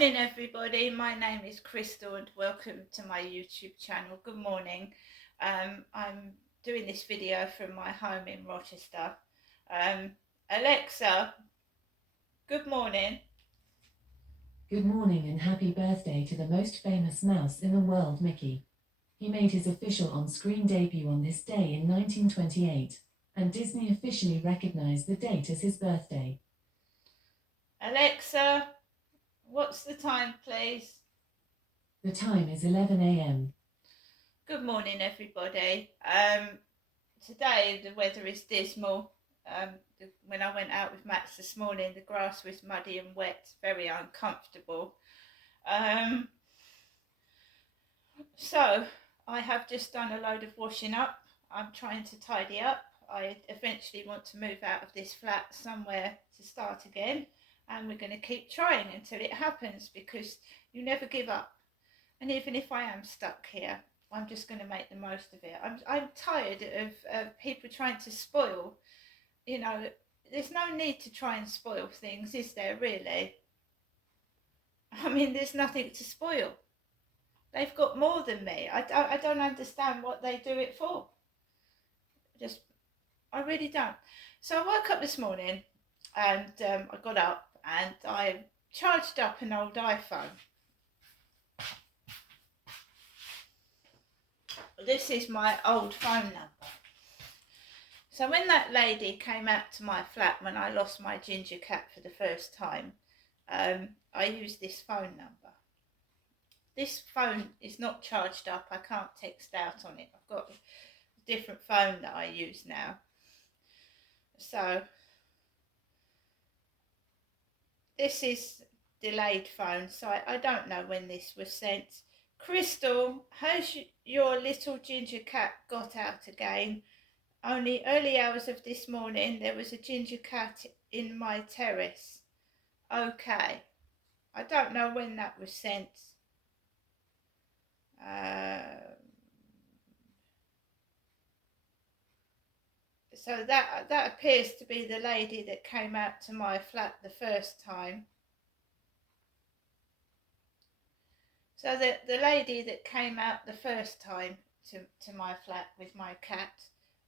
morning everybody, my name is Crystal and welcome to my YouTube channel. Good morning. I'm doing this video from my home in Rochester. Alexa, good morning. Good morning and happy birthday to the most famous mouse in the world, Mickey. He made his official on-screen debut on this day in 1928, and Disney officially recognized the date as his birthday. Alexa, what's the time please? The time is 11 a.m. Good morning everybody. Today the weather is dismal. When I went out with Max this morning, the grass was muddy and wet, very uncomfortable. So I have just done a load of washing up. I'm trying to tidy up. I eventually want to move out of this flat somewhere to start again, and we're going to keep trying until it happens, because you never give up. And even if I am stuck here, I'm just going to make the most of it. I'm tired of people trying to spoil. There's no need to try and spoil things, is there really? I mean, there's nothing to spoil. They've got more than me. I don't understand what they do it for. I really don't. So I woke up this morning and I got up and I charged up an old iPhone. This is my old phone number. So when that lady came out to my flat when I lost my ginger cat for the first time, I used this phone number. This phone is not charged up. I can't text out on it. I've got a different phone that I use now. So this is delayed phone, so I don't know when this was sent. Crystal, has your little ginger cat got out again? Only early hours of this morning there was a ginger cat in my terrace. Okay. I don't know when that was sent. So that appears to be the lady that came out to my flat the first time. So the lady that came out the first time to my flat with my cat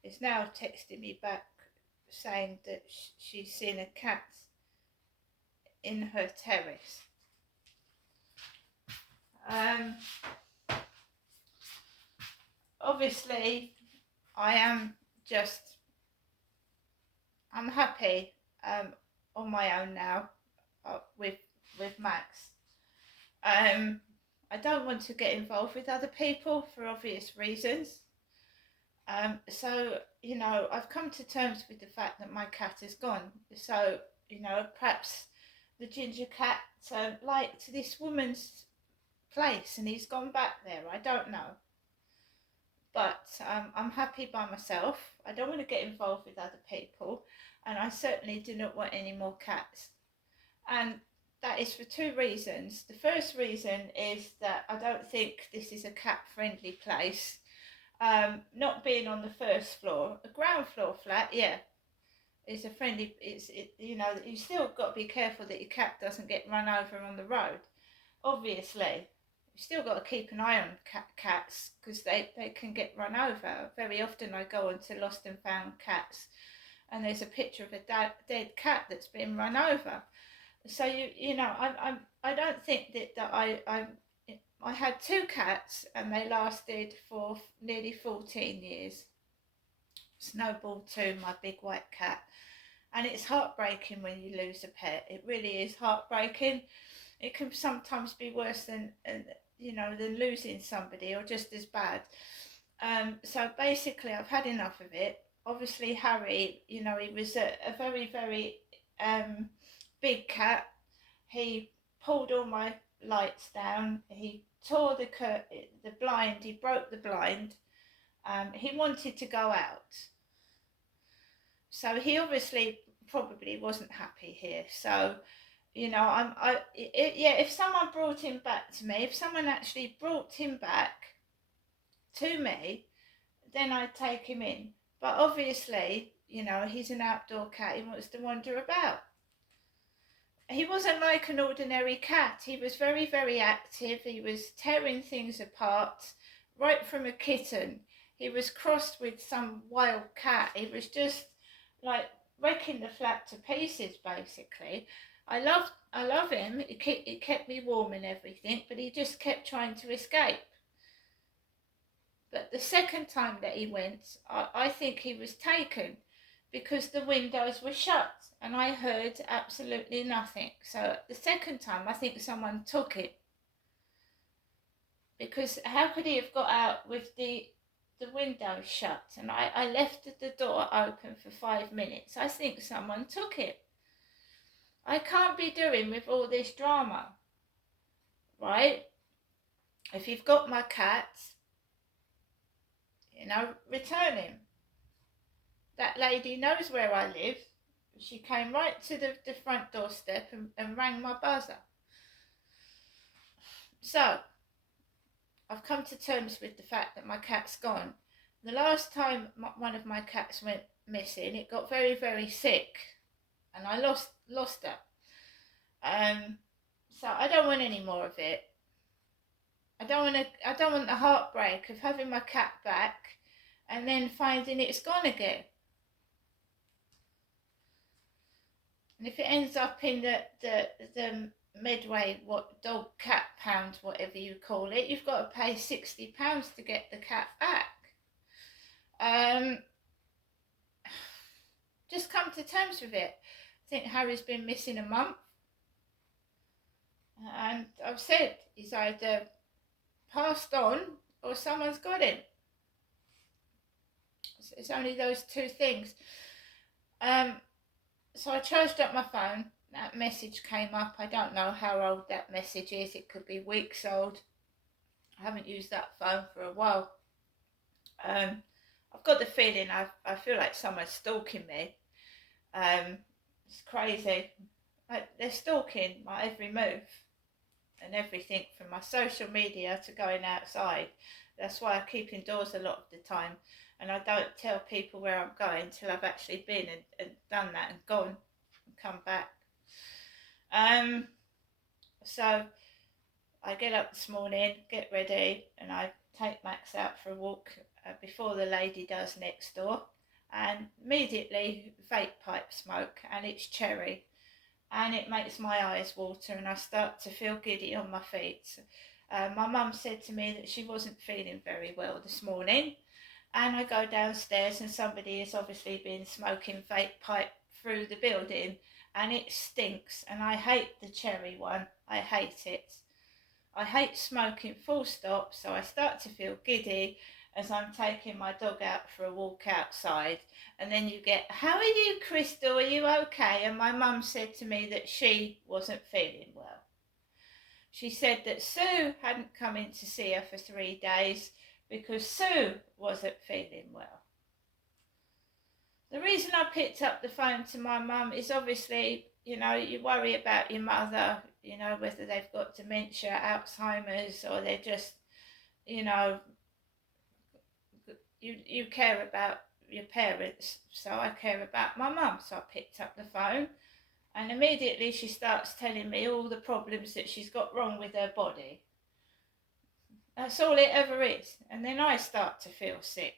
is now texting me back saying that she's seen a cat in her terrace. Obviously, I'm happy on my own now with Max. I don't want to get involved with other people for obvious reasons. So, I've come to terms with the fact that my cat is gone. So, perhaps the ginger cat liked this woman's place and he's gone back there. I don't know. But I'm happy by myself. I don't want to get involved with other people. And I certainly do not want any more cats. And that is for two reasons. The first reason is that I don't think this is a cat-friendly place. Not being on the first floor, a ground floor flat, yeah, is a friendly. You still got to be careful that your cat doesn't get run over on the road. Obviously, you still got to keep an eye on cats because they can get run over. Very often, I go onto Lost and Found Cats, and there's a picture of a dead cat that's been run over. So I don't think that I had two cats and they lasted for nearly 14 years. Snowball 2, my big white cat. And it's heartbreaking when you lose a pet. It really is heartbreaking. It can sometimes be worse than losing somebody, or just as bad. So basically I've had enough of it. Obviously Harry, he was a very, very big cat. He pulled all my lights down. He tore the blind. He broke the blind. He wanted to go out. So he obviously probably wasn't happy here. So, if someone brought him back to me, if someone actually brought him back to me, then I'd take him in. But obviously, he's an outdoor cat. He wants to wander about. he wasn't like an ordinary cat. He was very, very active. He was tearing things apart, right from a kitten. He was crossed with some wild cat. He was just like wrecking the flat to pieces, basically. I love him. He kept me warm and everything, but he just kept trying to escape. But the second time that he went, I think he was taken because the windows were shut and I heard absolutely nothing. So the second time, I think someone took it. Because how could he have got out with the window shut? And I left the door open for 5 minutes. I think someone took it. I can't be doing with all this drama, right? If you've got my cat, return him. That lady knows where I live. She came right to the front doorstep and rang my buzzer. So, I've come to terms with the fact that my cat's gone. The last time one of my cats went missing, it got very, very sick, and I lost her. So I don't want any more of it. I don't want the heartbreak of having my cat back and then finding it's gone again. And if it ends up in the Medway dog cat pound, whatever you call it, you've got to pay £60 to get the cat back. Just come to terms with it. I think Harry's been missing a month, and I've said he's either passed on or someone's got him. It's only those two things. So I charged up my phone. That message came up. I don't know how old that message is. It could be weeks old. I haven't used that phone for a while. I've got the feeling I feel like someone's stalking me. It's crazy. Like, they're stalking my every move and everything, from my social media to going outside. That's why I keep indoors a lot of the time, and I don't tell people where I'm going till I've actually been and done that and gone and come back. So I get up this morning, get ready, and I take Max out for a walk before the lady does next door, and immediately vape pipe smoke, and it's cherry, and it makes my eyes water and I start to feel giddy on my feet. My mum said to me that she wasn't feeling very well this morning, and I go downstairs and somebody has obviously been smoking vape pipe through the building, and it stinks, and I hate the cherry one. I hate it. I hate smoking, full stop. So I start to feel giddy as I'm taking my dog out for a walk outside, and then you get, "How are you, Crystal? Are you okay?" And my mum said to me that she wasn't feeling well. She said that Sue hadn't come in to see her for 3 days because Sue wasn't feeling well. The reason I picked up the phone to my mum is obviously, you worry about your mother, whether they've got dementia, Alzheimer's, or they're just, you care about your parents. So I care about my mum. So I picked up the phone, and immediately she starts telling me all the problems that she's got wrong with her body. That's all it ever is. And then I start to feel sick.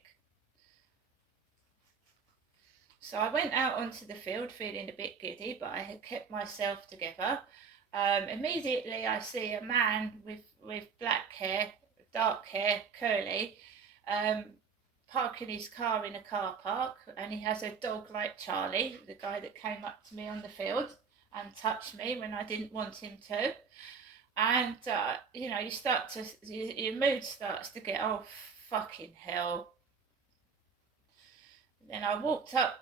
So I went out onto the field feeling a bit giddy, but I had kept myself together. Immediately I see a man with black hair, dark hair, curly, parking his car in a car park, and he has a dog like Charlie, the guy that came up to me on the field and touched me when I didn't want him to. And, your mood starts to get, oh, fucking hell. Then I walked up,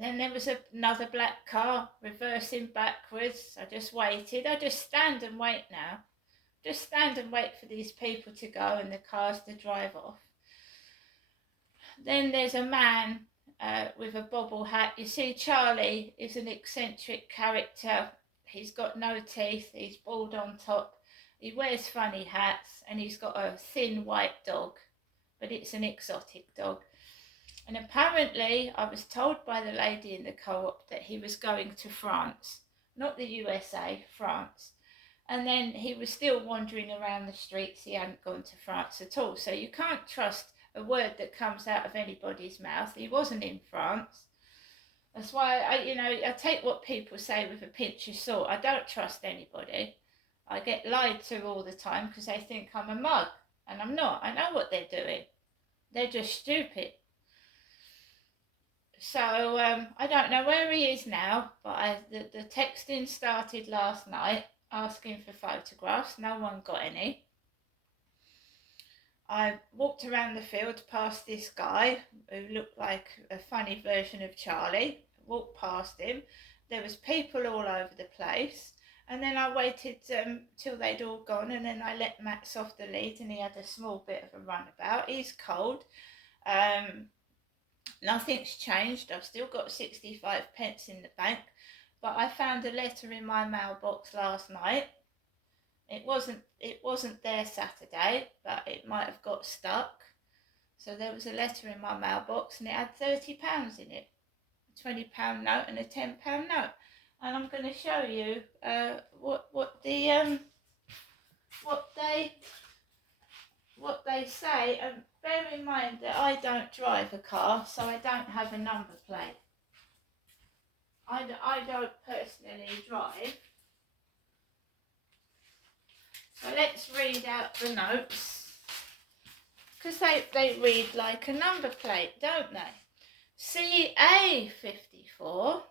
then there was another black car reversing backwards. I just waited. I just stand and wait now. Just stand and wait for these people to go and the cars to drive off. Then there's a man with a bobble hat. You see, Charlie is an eccentric character. He's got no teeth. He's bald on top. He wears funny hats, and he's got a thin white dog, but it's an exotic dog. And apparently, I was told by the lady in the co-op that he was going to France. not the USA, France. And then he was still wandering around the streets. He hadn't gone to France at all. So you can't trust a word that comes out of anybody's mouth. He wasn't in France. That's why I take what people say with a pinch of salt. I don't trust anybody. I get lied to all the time because they think I'm a mug, and I'm not. I know what they're doing. They're just stupid. So I don't know where he is now, but the texting started last night asking for photographs. No one got any. I walked around the field past this guy who looked like a funny version of Charlie. Walked past him. There was people all over the place. And then I waited till they'd all gone, and then I let Max off the lead, and he had a small bit of a runabout. He's cold. Nothing's changed. I've still got 65 pence in the bank, but I found a letter in my mailbox last night. It wasn't there Saturday, but it might have got stuck. So there was a letter in my mailbox, and it had £30 in it, a £20 note and a £10 note. And I'm going to show you what they say. And bear in mind that I don't drive a car, so I don't have a number plate. I don't personally drive. So let's read out the notes, because they read like a number plate, don't they? CA54.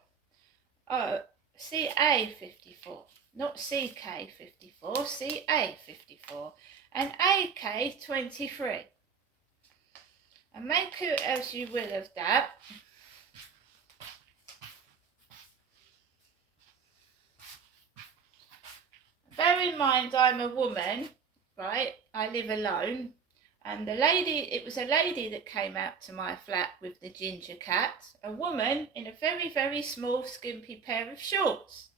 Oh, CA54, not CK54, CA54, and AK23. And make it as you will of that. Bear in mind I'm a woman, right? I live alone. And it was a lady that came out to my flat with the ginger cat, a woman in a very, very small, skimpy pair of shorts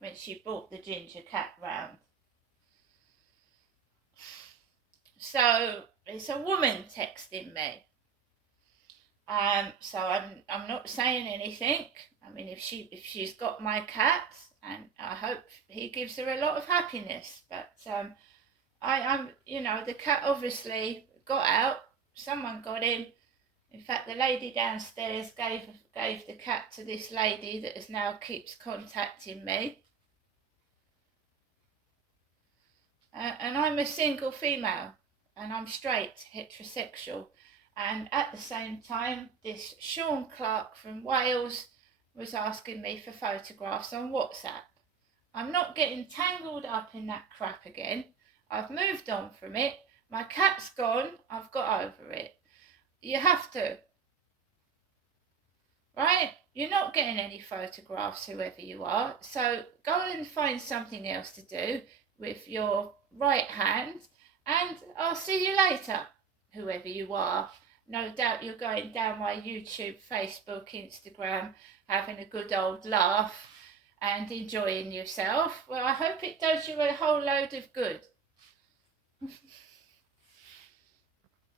when she brought the ginger cat round. So it's a woman texting me. So I'm not saying anything. I mean, if she's got my cat, and I hope he gives her a lot of happiness, but I'm the cat obviously got out. Someone got him. In fact, the lady downstairs gave the cat to this lady that now keeps contacting me. And I'm a single female, and I'm straight, heterosexual. And at the same time, this Sean Clark from Wales was asking me for photographs on WhatsApp. I'm not getting tangled up in that crap again. I've moved on from it. My cat's gone. I've got over it. You have to. Right? You're not getting any photographs, whoever you are. So go and find something else to do with your right hand. And I'll see you later, whoever you are. No doubt you're going down my YouTube, Facebook, Instagram, having a good old laugh and enjoying yourself. Well, I hope it does you a whole load of good.